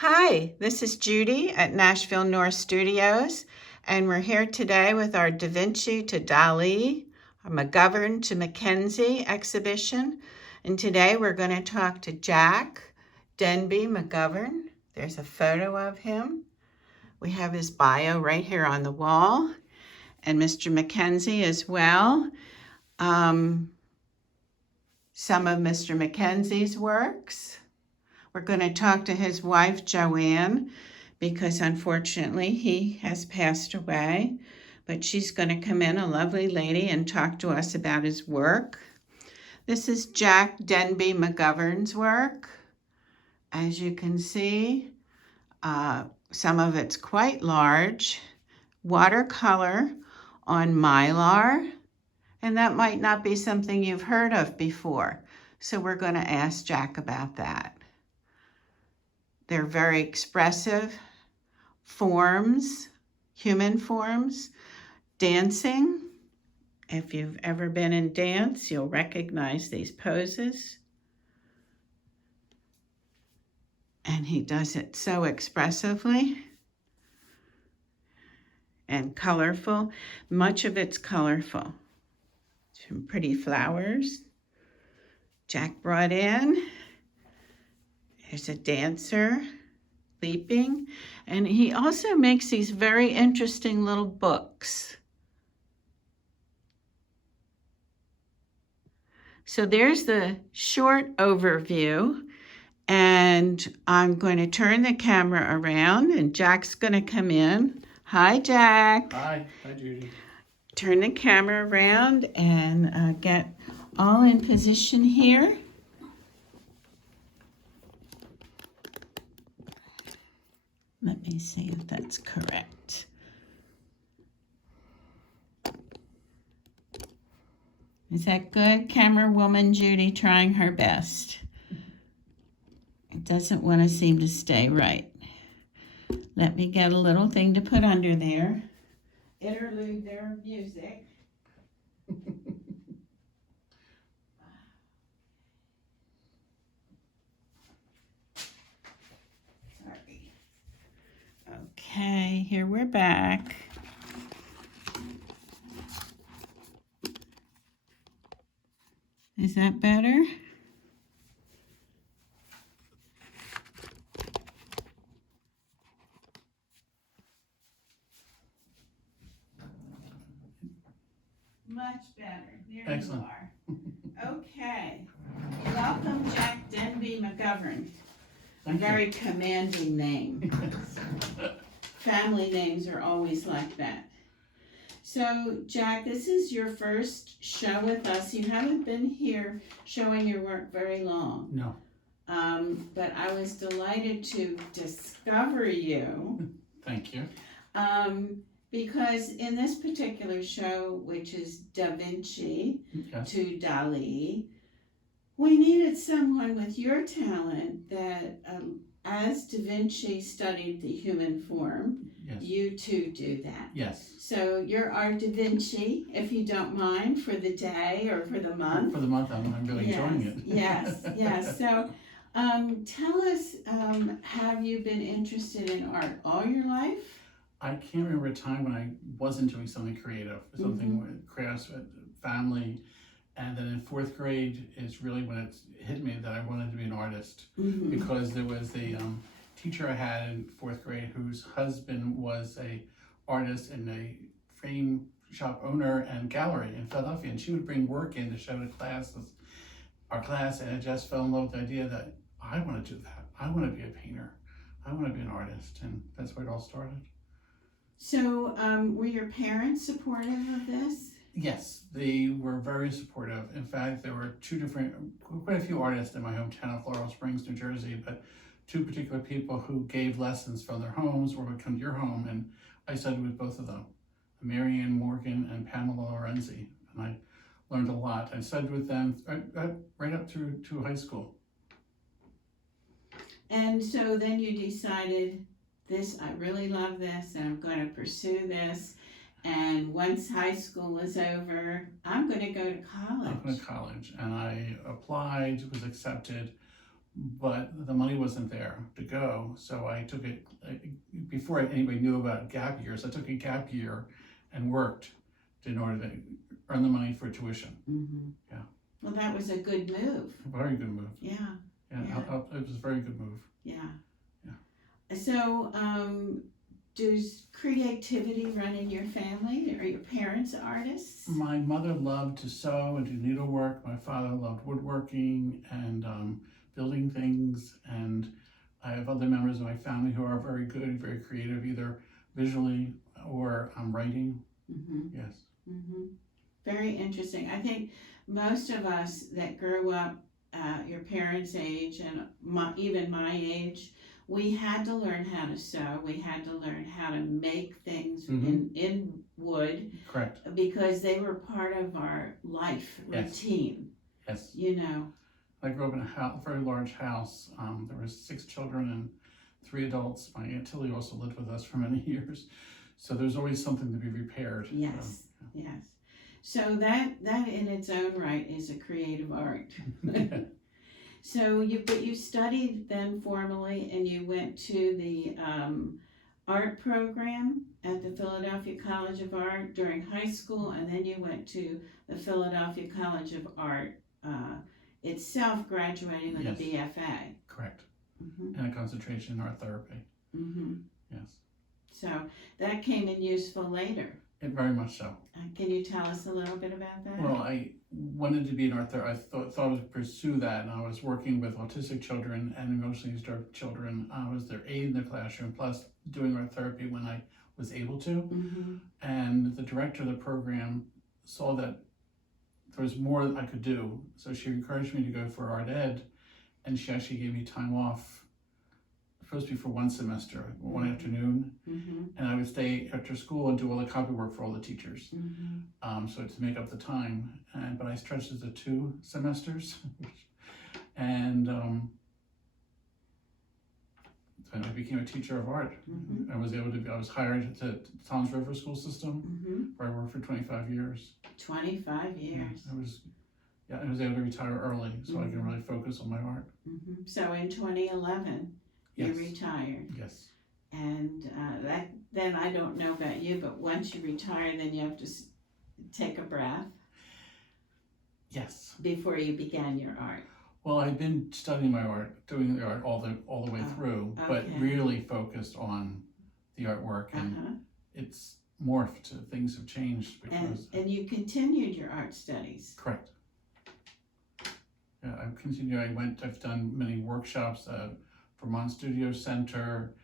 Hi, this is Judy at Nashville North Studios, and we're here today with our DaVinci to Dali, our McGovern to McKensie exhibition. And today we're going to talk to Jack Denby McGovern. There's a photo of him. We have his bio right here on the wall, and Mr. McKensie as well. Some of Mr. McKensie's works. We're going to talk to his wife, Joanne, because unfortunately he has passed away. But she's going to come in, a lovely lady, and talk to us about his work. This is Jack Denby McGovern's work. As you can see, some of it's quite large. Watercolor on Mylar. And that might not be something you've heard of before. So we're going to ask Jack about that. They're very expressive forms, human forms, dancing. If you've ever been in dance, you'll recognize these poses. And he does it so expressively and colorful. Much of it's colorful. Some pretty flowers Jack brought in. There's a dancer leaping, and he also makes these very interesting little books. So there's the short overview, and I'm going to turn the camera around, and Jack's going to come in. Hi, Jack. Hi Judy. Turn the camera around and get all in position here. Let me see if that's correct. Is that good? Camera woman Judy trying her best. It doesn't want to seem to stay right. Let me get a little thing to put under there. Interlude their music. Okay, here we're back. Is that better? Much better. There Excellent. You are. Okay. Welcome, Jack Denby McGovern. A very commanding name. Family names are always like that. So, Jack, this is your first show with us. You haven't been here showing your work very long. No. But I was delighted to discover you. Thank you. Because in this particular show, which is DaVinci Yes. to Dali, we needed someone with your talent that, as DaVinci studied the human form, Yes. you too do that. Yes. So you're our DaVinci, if you don't mind, for the day or for the month. For the month, I'm really enjoying it. Yes. So tell us, have you been interested in art all your life? I can't remember a time when I wasn't doing something creative, something with crafts, with family. And then in fourth grade is really when it hit me that I wanted to be an artist, because there was a teacher I had in fourth grade whose husband was a artist and a frame shop owner and gallery in Philadelphia, and she would bring work in to show to our class, and I just fell in love with the idea that I want to do that. I want to be a painter. I want to be an artist, and that's where it all started. So were your parents supportive of this? Yes, they were very supportive. In fact, there were quite a few artists in my hometown of Floral Springs, New Jersey, but two particular people who gave lessons from their homes or would come to your home, and I studied with both of them, Marianne Morgan and Pamela Lorenzi, and I learned a lot. I studied with them right up through to high school. And so then you decided, I really love this, and I'm going to pursue this. And once high school was over, I'm going to go to college. I went to college, and I applied, was accepted, but the money wasn't there to go. So I took it, before anybody knew about gap years, I took a gap year and worked in order to earn the money for tuition. Mm-hmm. Yeah. Well, that was a good move. A very good move. Yeah. Yeah, it was a very good move. Yeah. Yeah. So, does creativity run in your family? Are your parents artists? My mother loved to sew and do needlework. My father loved woodworking and building things. And I have other members of my family who are very good, very creative, either visually or writing. Mm-hmm. Yes. Mm-hmm. Very interesting. I think most of us that grew up your parents' age and even my age, we had to learn how to sew. We had to learn how to make things in wood. Correct. Because they were part of our life routine. Yes. You know. I grew up in a very large house. There were 6 children and 3 adults. My Aunt Tilly also lived with us for many years. So there's always something to be repaired. Yes, yes. So that in its own right is a creative art. So you studied then formally, and you went to the art program at the Philadelphia College of Art during high school, and then you went to the Philadelphia College of Art itself, graduating with a BFA. Correct. Mm-hmm. And a concentration in art therapy. Mm-hmm. Yes. So that came in useful later. Very much so. Can you tell us a little bit about that? Well, I wanted to be an art therapist. I thought I would pursue that, and I was working with autistic children and emotionally disturbed children. I was their aide in the classroom, plus doing art therapy when I was able to. Mm-hmm. And the director of the program saw that there was more that I could do, so she encouraged me to go for art ed, and she actually gave me time off, supposed to be for 1 semester, one afternoon, and I would stay after school and do all the copy work for all the teachers. So to make up the time, but I stretched it to 2 semesters, and then I became a teacher of art. I was hired at the Tom's River School System, where I worked for 25 years. 25 years. I was able to retire early, so I can really focus on my art. So in 2011. Yes. You retired. Yes. And then I don't know about you, but once you retire, then you have to take a breath. Yes. Before you began your art. Well, I've been studying my art, doing the art all the way through, but really focused on the artwork, and it's morphed. Things have changed because. And you continued your art studies. Correct. Yeah, I've continued. I've done many workshops. Vermont Studio Center,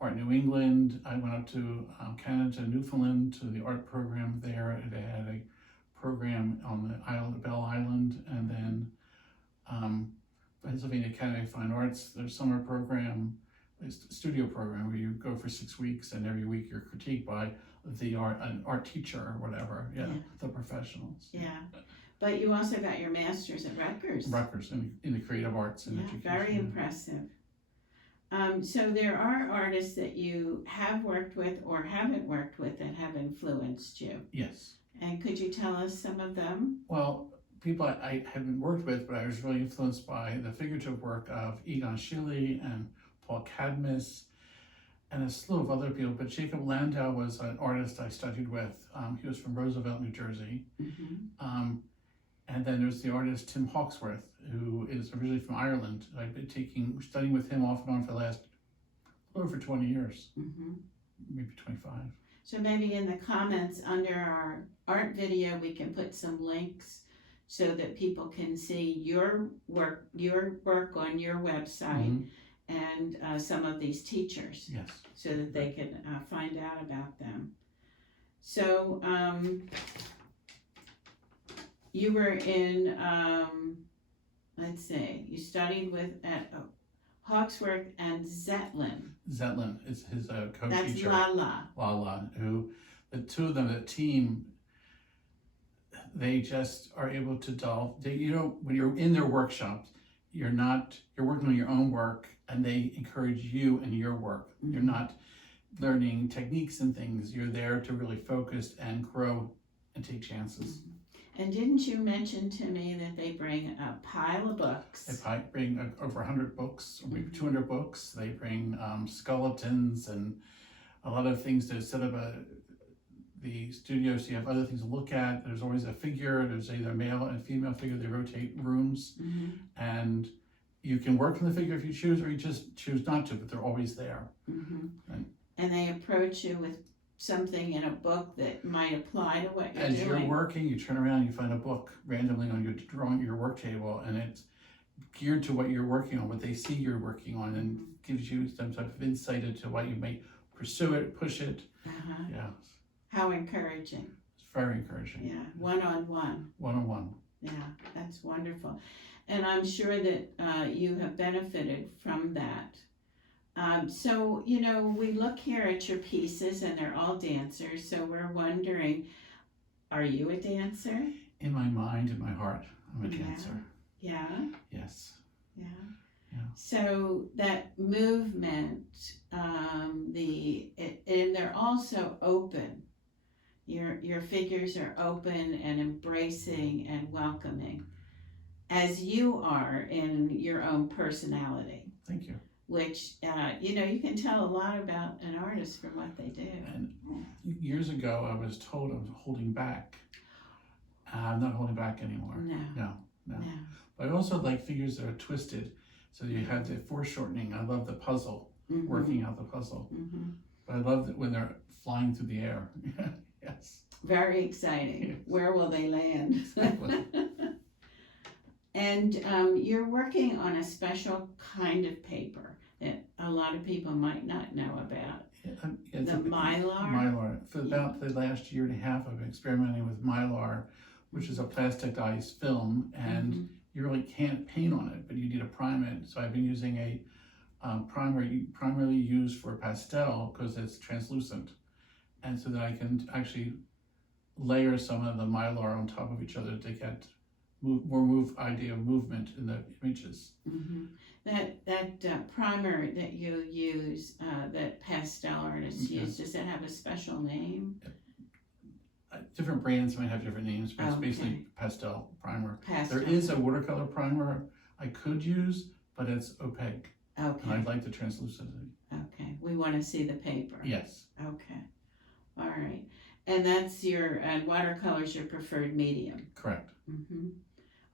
Art New England. I went up to Canada, Newfoundland, to the art program there. They had a program on the island, Bell Island, and then Pennsylvania Academy of Fine Arts, their summer program, a studio program where you go for 6 weeks, and every week you're critiqued by an art teacher or whatever, the professionals. Yeah. But you also got your master's at Rutgers. Rutgers in the creative arts and education. Very impressive. So there are artists that you have worked with or haven't worked with that have influenced you. Yes. And could you tell us some of them? Well, people I haven't worked with, but I was really influenced by the figurative work of Egon Schiele and Paul Cadmus and a slew of other people. But Jacob Landau was an artist I studied with. He was from Roosevelt, New Jersey. And then there's the artist Tim Hawksworth, who is originally from Ireland. I've been studying with him off and on for the last over 20 years, maybe 25. So maybe in the comments under our art video, we can put some links so that people can see your work on your website and some of these teachers. Yes. So that they can find out about them. So you were in, let's see, you studied at Hawksworth and Zetlin. Zetlin is his co-teacher. That's Lala. Lala, who the two of them, the team, they just are able to delve. When you're in their workshops, you're working on your own work, and they encourage you and your work. You're not learning techniques and things. You're there to really focus and grow and take chances. And didn't you mention to me that they bring a pile of books? They bring over 100 books, or maybe 200 books. They bring skeletons and a lot of things to set up the studio, so you have other things to look at. There's always a figure. There's either a male and female figure. They rotate rooms, and you can work on the figure if you choose, or you just choose not to, but they're always there. And they approach you with something in a book that might apply to what you're doing. As you're working, you turn around and you find a book randomly on your work table, and it's geared to what you're working on, what they see you're working on, and gives you some type of insight into why you may pursue it, push it. Yeah. How encouraging. It's very encouraging. Yeah, one-on-one. One-on-one. Yeah, that's wonderful. And I'm sure that you have benefited from that. So, you know, we look here at your pieces and they're all dancers, so we're wondering, are you a dancer? In my mind, in my heart, I'm a dancer. Yeah? Yes. Yeah. Yeah. So that movement, and they're also open. Your figures are open and embracing and welcoming, as you are in your own personality. Thank you. Which, you know, you can tell a lot about an artist from what they do. And years ago, I was told I was holding back. I'm not holding back anymore. No. But I also like figures that are twisted. So you have the foreshortening. I love the puzzle, working out the puzzle. But I love that when they're flying through the air. Yes. Very exciting. Yes. Where will they land? Exactly. And you're working on a special kind of paper that a lot of people might not know about. The Mylar? Mylar. For about the last year and a half, I've been experimenting with Mylar, which is a plasticized film, and you really can't paint on it, but you need to prime it. So I've been using a primer primarily used for pastel because it's translucent, and so that I can actually layer some of the Mylar on top of each other to get idea of movement in the images. That primer that you use, that pastel artists use, does it have a special name? Different brands might have different names, but it's basically pastel primer. Pastel. There is a watercolor primer I could use, but it's opaque. Okay. And I'd like the translucency. Okay. We want to see the paper. Yes. Okay. All right. And that's and watercolor's your preferred medium. Correct.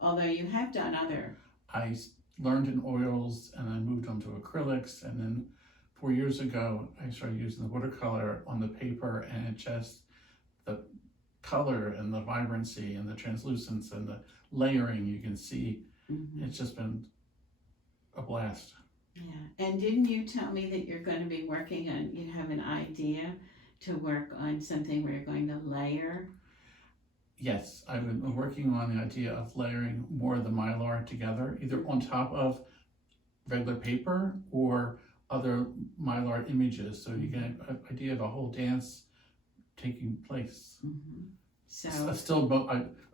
Although you have done other. I learned in oils and then moved on to acrylics, and then 4 years ago I started using the watercolor on the paper, and it just, the color and the vibrancy and the translucence and the layering you can see, it's just been a blast. Yeah. And didn't you tell me that you're going to be working on, you have an idea to work on something where you're going to layer? Yes, I've been working on the idea of layering more of the Mylar together, either on top of regular paper or other Mylar images, so you get an idea of a whole dance taking place. So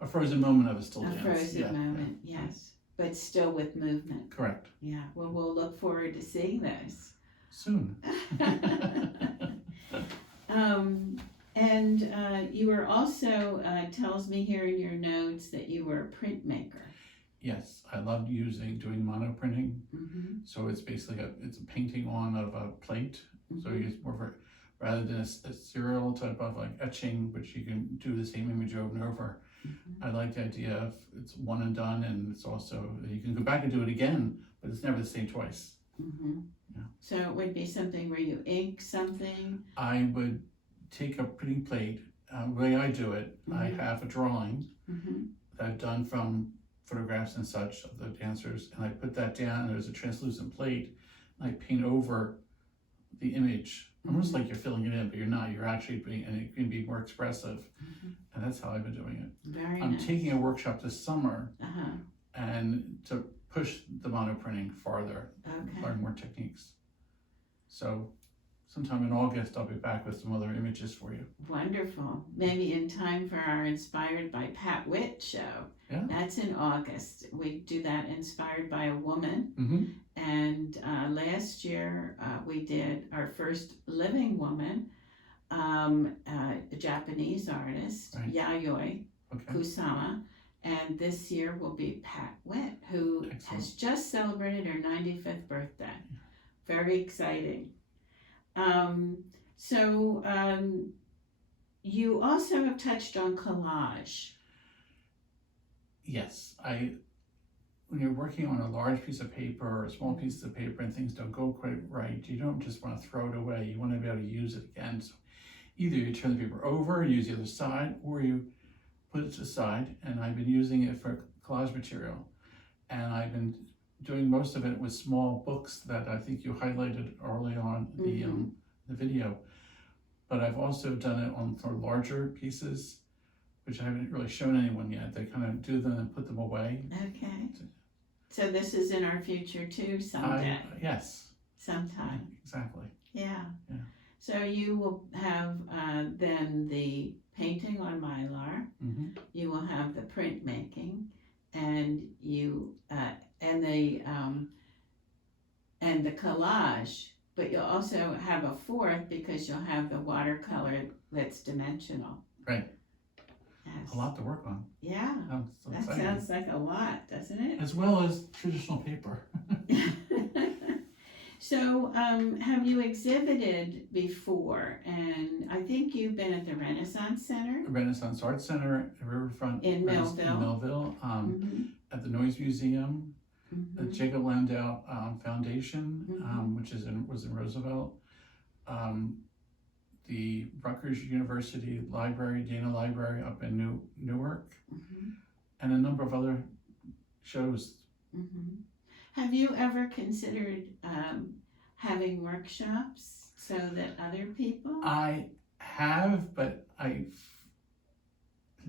a frozen moment of a still dance. A frozen moment, yes, but still with movement. Correct. Yeah. Well, we'll look forward to seeing those soon. And you were also, tells me here in your notes that you were a printmaker. Yes, I loved doing mono printing. So it's basically it's a painting on of a plate. So you use more of rather than a serial type of like etching, which you can do the same image over and over. I like the idea of it's one and done, and it's also, you can go back and do it again, but it's never the same twice. Yeah. So it would be something where you ink something? I would take a printing plate. The way I do it, I have a drawing that I've done from photographs and such of the dancers, and I put that down. There's a translucent plate, and I paint over the image. Almost like you're filling it in, but you're not. You're actually putting, and it can be more expressive. And that's how I've been doing it. Very I'm nice. taking a workshop this summer, and to push the mono printing farther, learn more techniques. So sometime in August, I'll be back with some other images for you. Wonderful. Maybe in time for our Inspired by Pat Witt show. Yeah. That's in August. We do that Inspired by a Woman. And last year we did our first living woman, a Japanese artist, Yayoi. Okay. Kusama. And this year will be Pat Witt, who Excellent. has just celebrated her 95th birthday. Very exciting. You also have touched on collage. Yes, when you're working on a large piece of paper or a small piece of paper and things don't go quite right, you don't just want to throw it away. You want to be able to use it again. So either you turn the paper over, use the other side, or you put it aside. And I've been using it for collage material. And I've been doing most of it with small books that I think you highlighted early on the video. But I've also done it on for larger pieces, which I haven't really shown anyone yet. They kind of do them and put them away. Okay. So this is in our future too, someday. Yes. Sometime. Exactly. Yeah. Yeah. So you will have then the painting on Mylar. Mm-hmm. You will have the printmaking, and the collage. But you'll also have a fourth because you'll have the watercolor that's dimensional. Right. Yes. A lot to work on. Yeah. So That exciting. sounds like a lot, doesn't it? As well as traditional paper. So, have you exhibited before? And I think you've been at the Renaissance Center. Renaissance Art Center at Riverfront. In Millville. At the Noise Museum. The Jacob Landau Foundation, which was in Roosevelt. The Rutgers University Library, Dana Library up in Newark. And a number of other shows. Have you ever considered having workshops so that other people? I have, but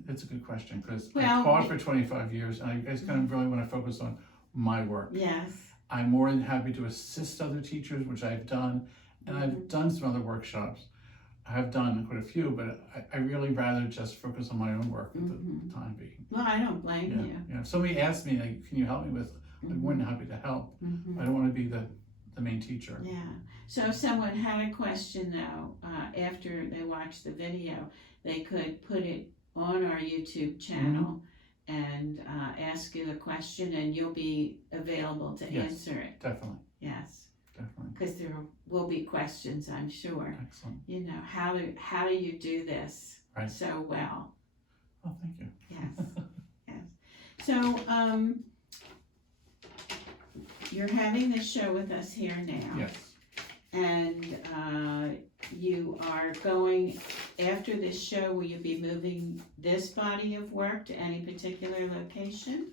it's a good question because I Well, taught for 25 years and I guys kind of really want to focus on my work. Yes. I'm more than happy to assist other teachers, which I've done, and I've done some other workshops. I have done quite a few, but I really rather just focus on my own work at the time being. Well, I don't blame you. Yeah. If somebody asks me, like, can you help me with, I'm more than happy to help. I don't want to be the main teacher. Yeah. So if someone had a question though, after they watch the video, they could put it on our YouTube channel and ask you the question, and you'll be available to answer it. Definitely. Yes. Definitely. Because there will be questions, I'm sure. Excellent. You know, how do you do this so well? Oh, thank you. Yes. Yes. So you're having this show with us here now. Yes. And you are going, after this show, will you be moving this body of work to any particular location?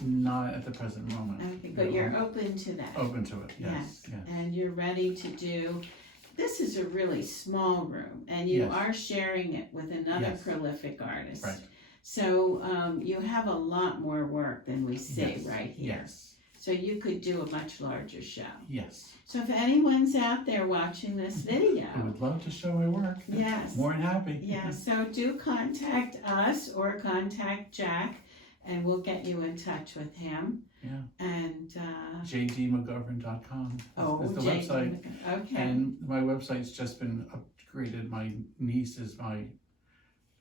Not at the present moment. Okay, but you're open to that. Open to it, yes. And you're ready to do, this is a really small room, and you are sharing it with another prolific artist. Right. So you have a lot more work than we see right here. Yes. So you could do a much larger show. Yes. So if anyone's out there watching this video, I would love to show my work. Yes. More than happy. Yeah, so do contact us or contact Jack, and we'll get you in touch with him. Yeah. And jdmcgovern.com is the website. Okay. And my website's just been upgraded. My niece is my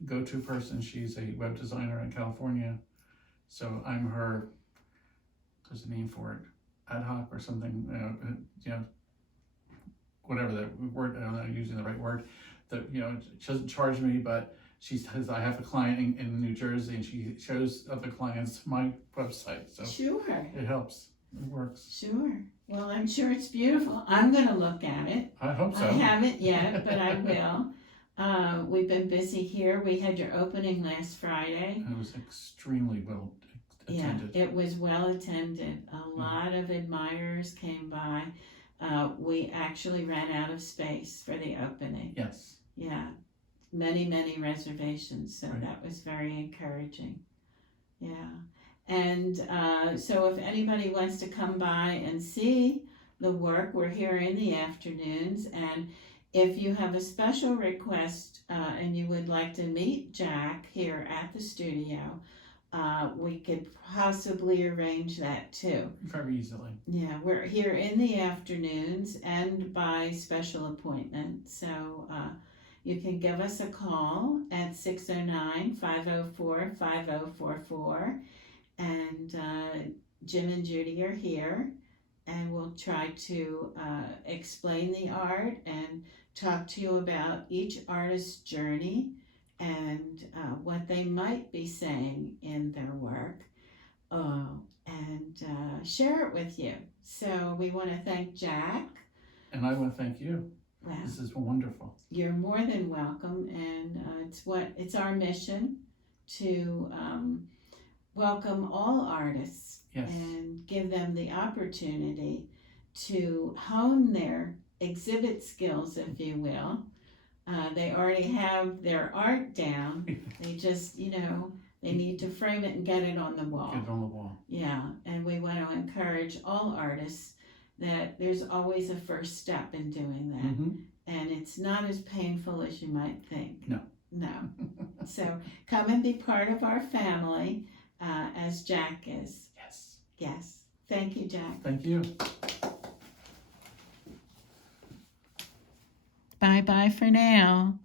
go-to person. She's a web designer in California. So I'm her, there's a name for it, ad hoc or something, whatever that word, I don't know, using the right word. That, she doesn't charge me, but she says I have a client in New Jersey and she shows other clients my website. So sure. It helps. It works. Sure. Well, I'm sure it's beautiful. I'm going to look at it. I hope so. I haven't yet, but I will. We've been busy here. We had your opening last Friday. And it was extremely well attended. Yeah, it was well attended. A lot of admirers came by. We actually ran out of space for the opening. Yes. Yeah, many reservations, so that was very encouraging. Yeah, and so if anybody wants to come by and see the work, we're here in the afternoons, and if you have a special request and you would like to meet Jack here at the studio, we could possibly arrange that too. Very easily. Yeah, we're here in the afternoons and by special appointment. So, you can give us a call at 609-504-5044. And Jim and Judy are here, and we'll try to explain the art and talk to you about each artist's journey and what they might be saying in their work, and share it with you. So we want to thank Jack. And I want to thank you. Well, This is wonderful. you're more than welcome, and it's our mission to welcome all artists. Yes. And give them the opportunity to hone their exhibit skills, if you will. They already have their art down. They just, they need to frame it and get it on the wall. Get it on the wall. Yeah, and we want to encourage all artists that there's always a first step in doing that. Mm-hmm. And it's not as painful as you might think. No. So come and be part of our family, as Jack is. Yes. Thank you, Jack. Thank you. Bye-bye for now.